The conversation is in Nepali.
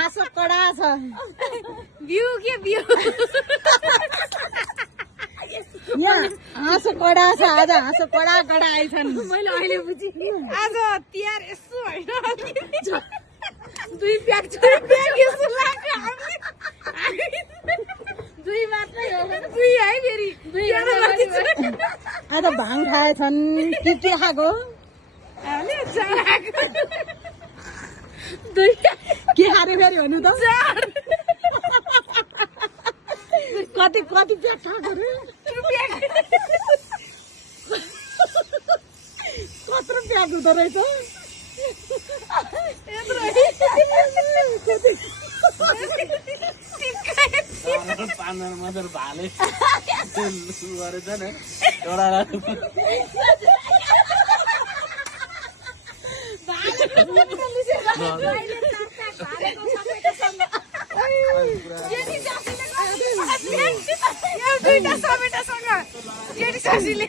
हाँसो कडा छ बिउ के बिउ यहाँ हाँसो कडा छ आज हाँसो कडा कडा आइछन् मैले अहिले बुझेँ आज तिहार यसो होइन दुई प्याक यसो लाग्यो दुई मात्रै हो दुई है फेरि दुई आज भाङ खाएछन् के खाएको दुई के खारे फेरि भन्नु त कति कति प्याक खाएको रे कत्रो प्याक हुँदो रहेछ मदर भाले गरेछ नि एउटा दुईटा समेटासँग केटी सासीले